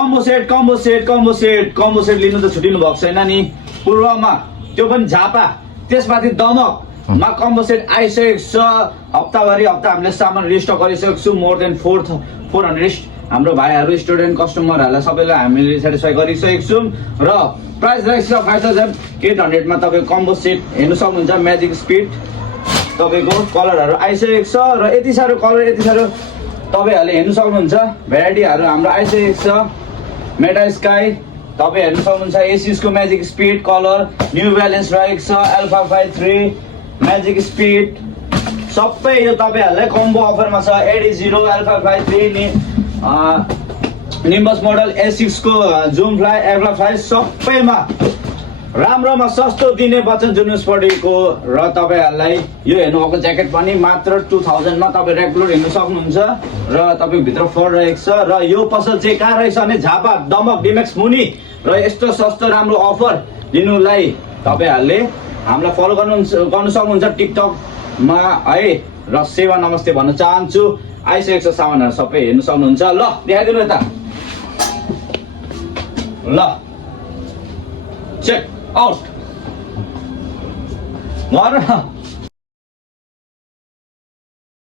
combo set लिनु त छुटिनु भएको छैन नि पूर्वमा त्यो पनि झापा त्यसमाथि दमकमा कम्बो सेट आइसकेको छ हप्ताभरि हामीले सामान रिस्टक गरिसकेको छु मोर देन 400 हाम्रो भाइहरू स्टुडेन्ट कस्टमरहरूलाई सबैलाई हामीले सेटिस्फाई गरिसकेको छौँ र प्राइस रहेको छ 5800 मा तपाईँको कम्बो सेट हेर्नु सक्नुहुन्छ म्याजिक स्पिड तपाईँको कलरहरू आइसकेको छ र यति साह्रो कलर यति साह्रो तपाईँहरूले हेर्नु सक्नुहुन्छ भेराइटीहरू हाम्रो आइसकेको छ मेटा स्काई तपाईँ हेर्नु सक्नुहुन्छ एसिसको magic speed colour new balance रहेको छ अल्फा 53 म्याजिक स्पिड सबै यो तपाईँहरूलाई कम्बो अफरमा छ एडी0 अल्फा 53 नि निम्बस मोडल A6 को जुम फ्लाई एभला फ्लाई सबैमा राम्रोमा सस्तो दिने वचन जुन स्पोर्टिङको र तपाईँहरूलाई यो हेर्नुभएको ज्याकेट पनि मात्र 2000 मा तपाईँ रेगुलर हेर्नु सक्नुहुन्छ र तपाईँको भित्र फर रहेको छ र यो पसल चाहिँ कहाँ रहेछ भने झापा दमक डिमेक्स मुनि र यस्तो सस्तो राम्रो अफर लिनुलाई तपाईँहरूले हामीलाई फलो गर्नु सक्नुहुन्छ टिकटकमा है र सेवा नमस्ते भन्न चाहन्छु आइसकेको छ सामानहरू सबै हेर्नु सक्नुहुन्छ ल देखाइदिनु यता ल चेक आउट